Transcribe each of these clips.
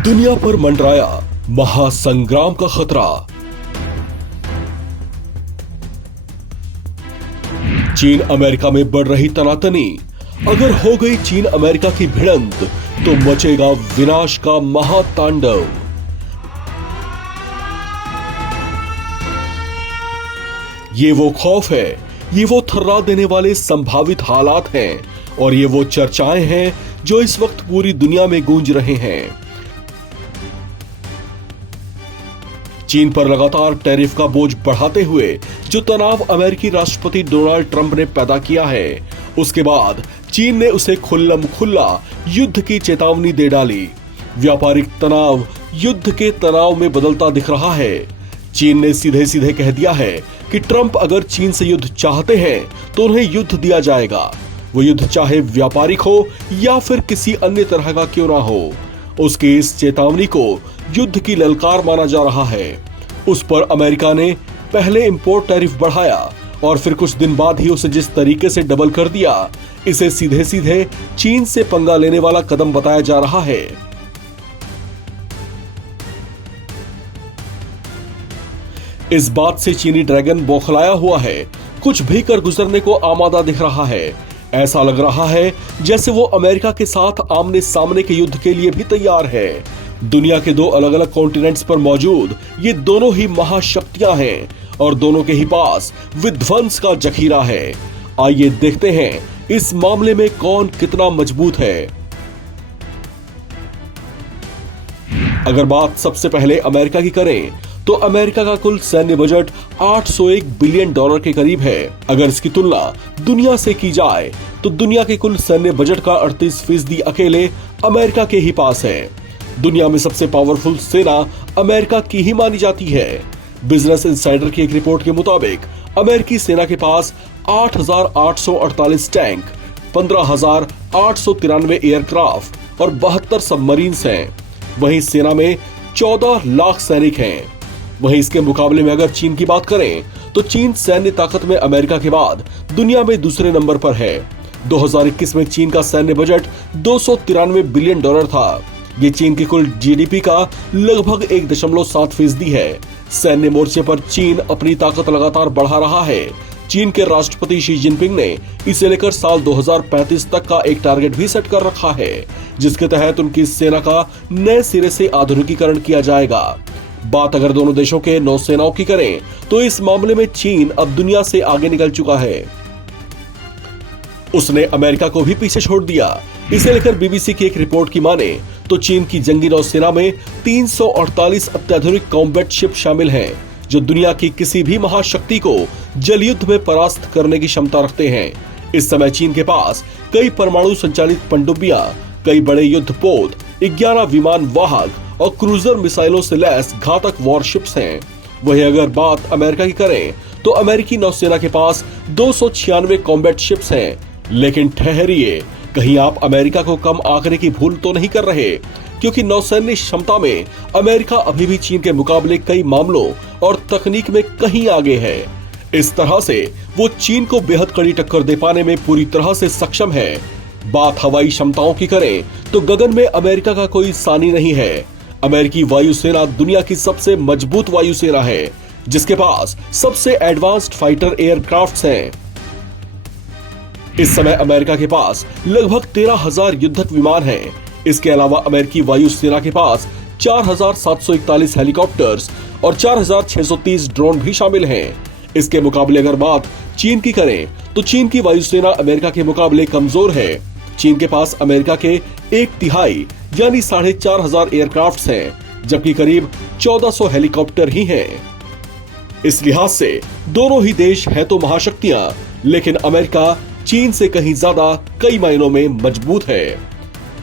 दुनिया पर मंडराया महासंग्राम का खतरा। चीन अमेरिका में बढ़ रही तनातनी। अगर हो गई चीन अमेरिका की भिड़ंत तो मचेगा विनाश का महातांडव। ये वो खौफ है, ये वो थर्रा देने वाले संभावित हालात हैं और ये वो चर्चाएं हैं जो इस वक्त पूरी दुनिया में गूंज रहे हैं। चीन पर लगातार टैरिफ का बोझ बढ़ाते हुए जो तनाव अमेरिकी राष्ट्रपति डोनाल्ड ट्रंप ने पैदा किया है, उसके बाद चीन ने उसे खुल्लम खुल्ला युद्ध की चेतावनी दे डाली। व्यापारिक तनाव युद्ध के तनाव में बदलता दिख रहा है। चीन ने सीधे सीधे कह दिया है कि ट्रंप अगर चीन से युद्ध चाहते हैं तो उन्हें युद्ध दिया जाएगा। वो युद्ध चाहे व्यापारिक हो या फिर किसी अन्य तरह का क्यों ना हो। उसकी इस चेतावनी को युद्ध की ललकार माना जा रहा है। उस पर अमेरिका ने पहले इंपोर्ट टैरिफ बढ़ाया और फिर कुछ दिन बाद ही उसे जिस तरीके से डबल कर दिया, इसे सीधे सीधे चीन से पंगा लेने वाला कदम बताया जा रहा है। इस बात से चीनी ड्रैगन बौखलाया हुआ है, कुछ भी कर गुजरने को आमादा दिख रहा है। ऐसा लग रहा है जैसे वो अमेरिका के साथ आमने सामने के युद्ध के लिए भी तैयार है। दुनिया के दो अलग अलग कॉन्टिनेंट्स पर मौजूद ये दोनों ही महाशक्तियां हैं और दोनों के ही पास विध्वंस का जखीरा है। आइए देखते हैं इस मामले में कौन कितना मजबूत है। अगर बात सबसे पहले अमेरिका की करें तो अमेरिका का कुल सैन्य बजट $801 बिलियन के करीब है। अगर इसकी तुलना दुनिया से की जाए तो दुनिया के कुल सैन्य बजट का 38% अकेले अमेरिका के ही पास है। दुनिया में सबसे पावरफुल सेना अमेरिका की ही मानी जाती है। बिजनेस इनसाइडर की एक रिपोर्ट के मुताबिक अमेरिकी सेना के पास 8,848 टैंक, 15,893 एयरक्राफ्ट और 72 सबमरीन्स हैं। वहीं सेना में 14 लाख सैनिक हैं। वहीं इसके मुकाबले में अगर चीन की बात करें तो चीन सैन्य ताकत में अमेरिका के बाद दुनिया में दूसरे नंबर पर है। 2021 में चीन का सैन्य बजट $293 बिलियन था। ये चीन की कुल जीडीपी का लगभग 1.7% है। सैन्य मोर्चे पर चीन अपनी ताकत लगातार बढ़ा रहा है। चीन के राष्ट्रपति शी जिनपिंग ने इसे लेकर साल 2035 तक का एक टारगेट भी सेट कर रखा है, जिसके तहत उनकी सेना का नए सिरे से आधुनिकीकरण किया जाएगा। बात अगर दोनों देशों के नौसेनाओं की करें तो इस मामले में चीन अब दुनिया से आगे निकल चुका है। उसने अमेरिका को भी पीछे छोड़ दिया। इसे लेकर बीबीसी की एक रिपोर्ट की माने तो चीन की जंगी नौसेना में 348 अत्याधुनिक कॉम्बैट शिप शामिल हैं, जो दुनिया की किसी भी महाशक्ति को जल युद्ध में परास्त करने की क्षमता रखते हैं। इस समय चीन के पास कई परमाणु संचालित पनडुब्बियां, कई बड़े युद्धपोत, 11 विमान वाहक और क्रूजर मिसाइलों से लैस घातक वॉरशिप्स हैं। वहीं अगर बात अमेरिका की करें तो अमेरिकी नौसेना के पास 296 कॉम्बैट शिप्स हैं। लेकिन ठहरिए, कहीं आप अमेरिका को कम आंकने की भूल तो नहीं कर रहे, क्योंकि नौसैन्य क्षमता में अमेरिका अभी भी चीन के मुकाबले कई मामलों और तकनीक में कहीं आगे है। इस तरह से वो चीन को बेहद कड़ी टक्कर दे पाने में पूरी तरह से सक्षम है। बात हवाई क्षमताओं की करें तो गगन में अमेरिका का कोई सानी नहीं है। अमेरिकी वायुसेना दुनिया की सबसे मजबूत वायुसेना है, जिसके पास सबसे एडवांस्ड फाइटर एयरक्राफ्ट्स हैं। इस समय अमेरिका के पास लगभग 13,000 युद्धक विमान हैं। इसके अलावा अमेरिकी वायुसेना के पास 4,741 हेलीकॉप्टर्स और 4,630 ड्रोन भी शामिल हैं। इसके मुकाबले अगर बात चीन की करें तो चीन की वायुसेना अमेरिका के मुकाबले कमजोर है। चीन के पास अमेरिका के 1/3 यानी 4,500 एयरक्राफ्ट्स हैं, जबकि करीब 1,400 हेलीकॉप्टर ही हैं। इस लिहाज से दोनों ही देश हैं तो महाशक्तियां, लेकिन अमेरिका चीन से कहीं ज्यादा कई मायनों में मजबूत है।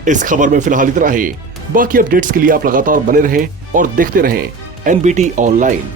इस खबर में फिलहाल इतना ही। बाकी अपडेट्स के लिए आप लगातार बने रहें और देखते रहें NBT ऑनलाइन।